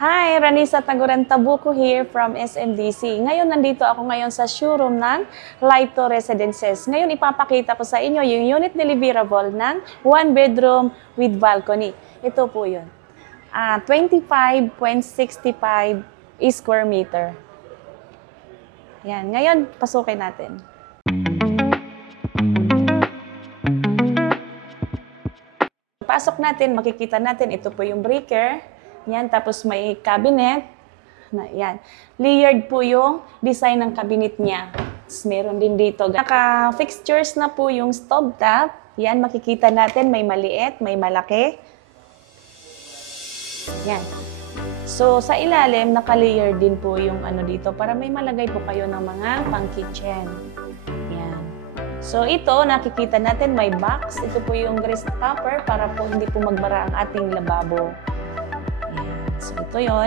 Hi, Ranisa Taguran Tabuco here from SMDC. Ngayon, nandito ako ngayon sa showroom ng Lito Residences. Ngayon, ipapakita ko sa inyo yung unit deliverable ng 1 bedroom with balcony. Ito po yun. 25.65 square meter. Yan. Ngayon, pasukin natin. Pasok natin, makikita natin, ito po yung breaker. Yan, tapos may cabinet. Yan. Layered po yung design ng cabinet niya. Meron din dito. Naka-fixtures na po yung stove top. Yan, makikita natin, may maliit, may malaki. Yan. So, sa ilalim, naka-layer din po yung ano dito para may malagay po kayo ng mga pang-kitchen. Yan. So, ito, nakikita natin, may box. Ito po yung grease stopper para po hindi po magbara ang ating lababo. So, ito yun.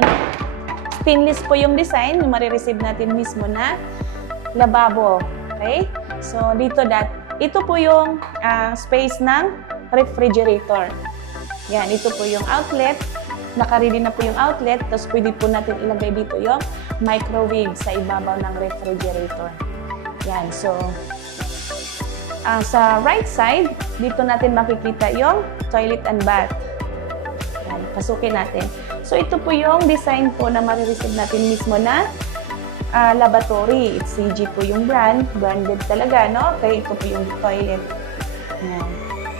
Stainless po yung design, yung marireceive natin mismo na lababo. Okay? So, ito po yung space ng refrigerator. Yan, ito po yung outlet. Naka-ready na po yung outlet. Tapos, pwede po natin ilagay dito yung microwave sa ibabaw ng refrigerator. Yan, so, sa right side, dito natin makikita yung toilet and bath. Yan, pasukin natin. So, ito po yung design po na marireceive natin mismo na lavatory. It's CG po yung brand. Branded talaga, no? Okay, ito po yung toilet. Yan.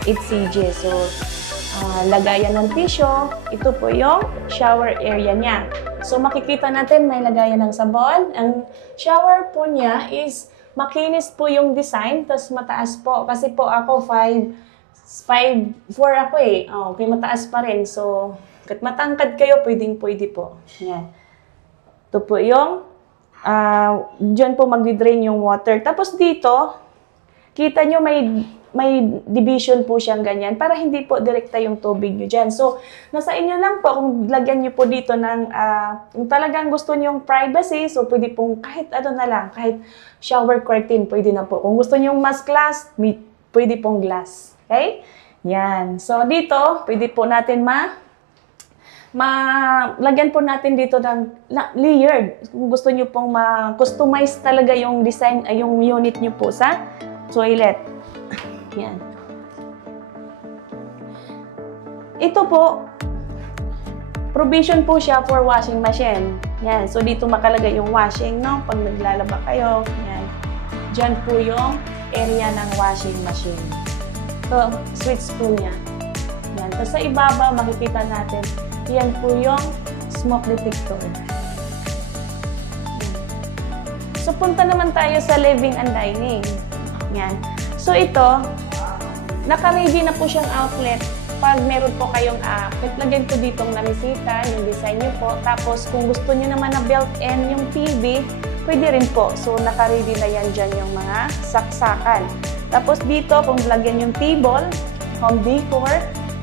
It's CG. So, lagayan ng tissue. Ito po yung shower area niya. So, makikita natin may lagayan ng sabon. Ang shower po niya is makinis po yung design, tapos mataas po. Kasi po ako 5'4" ako eh. Okay, mataas pa rin. So, kahit matangkad kayo, pwede po. Yan. Ito po yung, dyan po magdi-drain yung water. Tapos dito, kita nyo may division po siyang ganyan para hindi po direkta yung tubig nyo dyan. So, nasa inyo lang po kung lagyan nyo po dito ng, kung talagang gusto nyo yung privacy, so pwede pong kahit ano na lang, kahit shower curtain, pwede na po. Kung gusto nyo yung mas glass, pwede pong glass. Okay? Yan. So, dito, pwede po natin lagyan po natin dito ng layered. Kung gusto nyo pong ma-customize talaga yung design, yung unit nyo po sa toilet. Yan. Ito po, provision po siya for washing machine. Yan. So, dito makalagay yung washing, no? Pag naglalaba kayo. Yan. Diyan po yung area ng washing machine. So, switch po niya. Yan. Tapos sa ibaba, makikita natin, yan po yung smoke detector. So, punta naman tayo sa living and dining. Yan. So, ito, naka-ready na po siyang outlet. Pag meron po kayong, lagyan po ditong namisita, yung design nyo po. Tapos, kung gusto nyo naman na built-in yung TV, pwede rin po. So, naka-ready na yan dyan yung mga saksakan. Tapos, dito, kung lagyan yung table, home decor,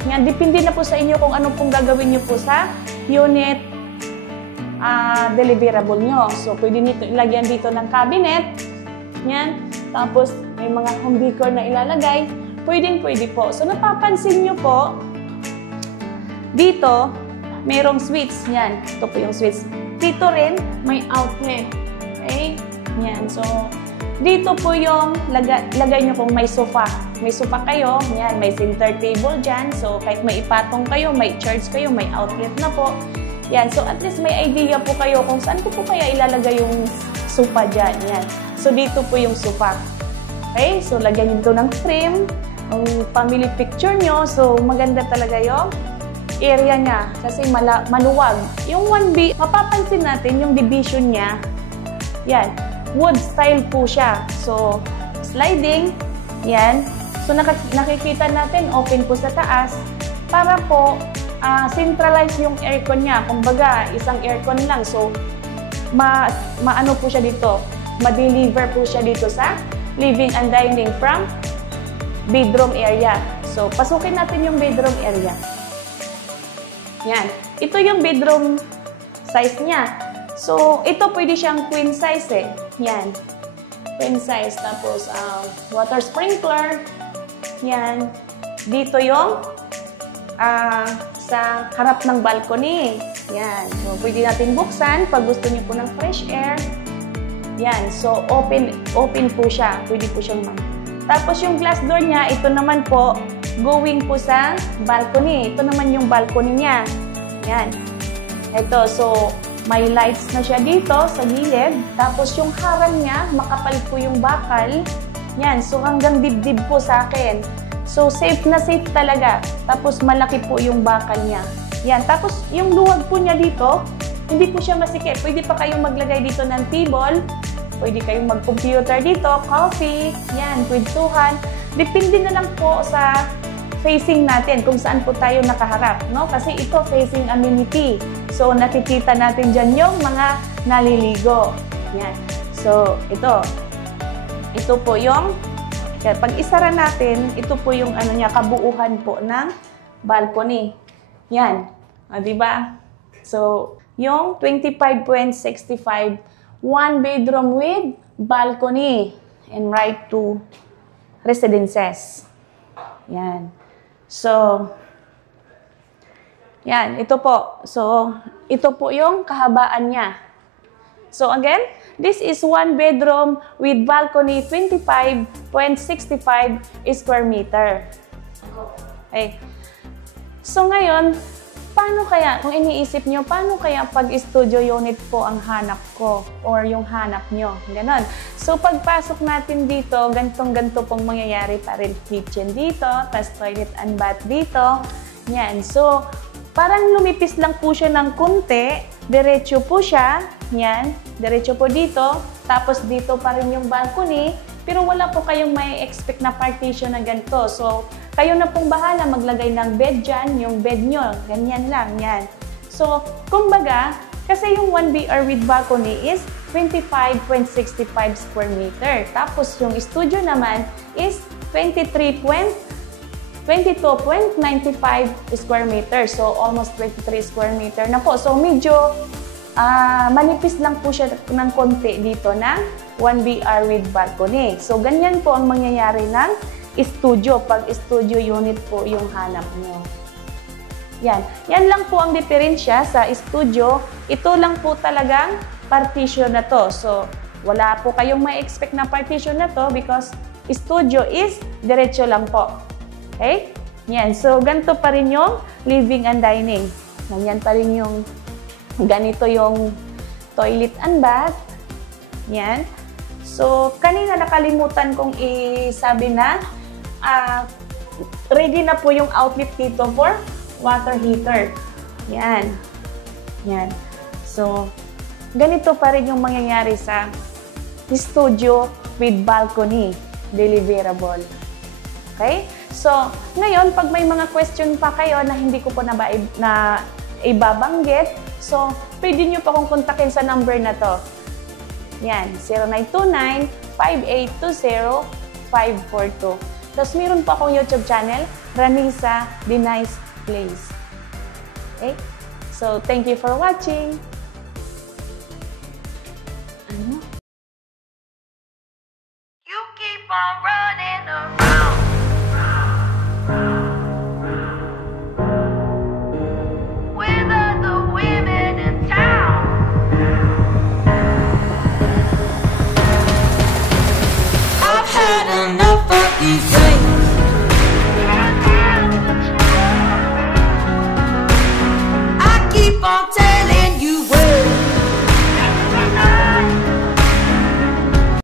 yan, depende na po sa inyo kung ano pong gagawin nyo po sa unit deliverable nyo. So, pwede nito ilagyan dito ng cabinet. Yan. Tapos, may mga home decor na ilalagay. Pwede po. So, napapansin nyo po, dito, mayroong switch. Yan. Ito po yung switch. Dito rin, may outlet. Okay? Yan. So, dito po yung lagay nyo kung may sofa. May sofa kayo, yan, may center table dyan. So, kahit may ipatong kayo, may charge kayo, may outlet na po. Yan, so at least may idea po kayo kung saan po kaya ilalagay yung sofa dyan. Yan. So, dito po yung sofa. Okay? So, lagyan nyo dito ng frame, ang family picture nyo. So, maganda talaga yung area niya kasi maluwag. Yung 1B, mapapansin natin yung division niya. Yan. Wood style po siya. So, sliding. Yan. So, nakikita natin, open po sa taas para po centralize yung aircon niya. Kumbaga, isang aircon lang. So, maano po siya dito. Ma-deliver po siya dito sa living and dining from bedroom area. So, pasukin natin yung bedroom area. Yan. Ito yung bedroom size niya. So, ito pwede siyang queen size eh. Yan. Queen size. Tapos, water sprinkler. Yan. Dito yung sa harap ng balcony. Yan. So, pwede natin buksan pag gusto niyo po ng fresh air. Yan. So, open po siya. Pwede po siyang Tapos yung glass door niya, ito naman po, going po sa balcony. Ito naman yung balcony niya. Yan. Ito. So, may lights na siya dito sa gilid. Tapos yung harang niya, makapal po yung bakal. Yan. So, hanggang dibdib po sa akin. So, safe na safe talaga. Tapos, malaki po yung bakal niya. Yan. Tapos, yung luwag po niya dito, hindi po siya masikip. Pwede pa kayong maglagay dito ng table. Pwede kayong mag-computer dito, coffee. Yan, kwentuhan. Depende na lang po sa facing natin kung saan po tayo nakaharap. No? Kasi ito, facing amenity. So, nakikita natin dyan yung mga naliligo. Yan. So, ito. Ito po yung pag isara natin, ito po yung kabuuhan po ng balcony. Yan. Di ba? So, yung 25.65, one bedroom with balcony and right to residences. Yan. So, yan. Ito po. So, ito po yung kahabaan niya. So, again, this is one bedroom with balcony, 25.65 square meter. Okay. So, ngayon, paano kaya, kung iniisip nyo, paano kaya pag studio unit po ang hanap ko or yung hanap nyo? Ganon. So, pagpasok natin dito, gantong-ganto pong mangyayari pa rin. Kitchen dito, tas toilet and bath dito. Yan. So, parang lumipis lang po siya ng kunti. Diretso po siya. Yan. Diretso po dito. Tapos dito pa rin yung balcony. Pero wala po kayong may expect na partition na ganito. So, kayo na pong bahala maglagay ng bed dyan, yung bed nyo. Ganyan lang. Yan. So, kumbaga, kasi yung 1BR with balcony is 25.65 square meter. Tapos yung studio naman is 22.95 square meter. So, almost 23 square meter na po. So, medyo manipis lang po siya ng konti dito na 1BR with balcony. So, ganyan po ang mangyayari ng studio pag studio unit po yung hanap nyo. Yan. Yan lang po ang diferensya sa studio. Ito lang po talagang partition na to. So, wala po kayong may expect na partition na to because studio is diretso lang po. Okay? Yan. So, ganito pa rin yung living and dining. Ganyan pa rin yung ganito yung toilet and bath. Yan. So, kanina nakalimutan kong isabi na ready na po yung outlet dito for water heater. Yan. Yan. So, ganito pa rin yung mangyayari sa studio with balcony deliverable. Okay? So, ngayon, pag may mga question pa kayo na hindi ko po na ibabanggit, so, pwede nyo pa kong kontakin sa number na to. Yan, 0929-5820-542. Tapos, meron pa akong YouTube channel, Ranisa The Nice Place. Okay? So, thank you for watching. Ano?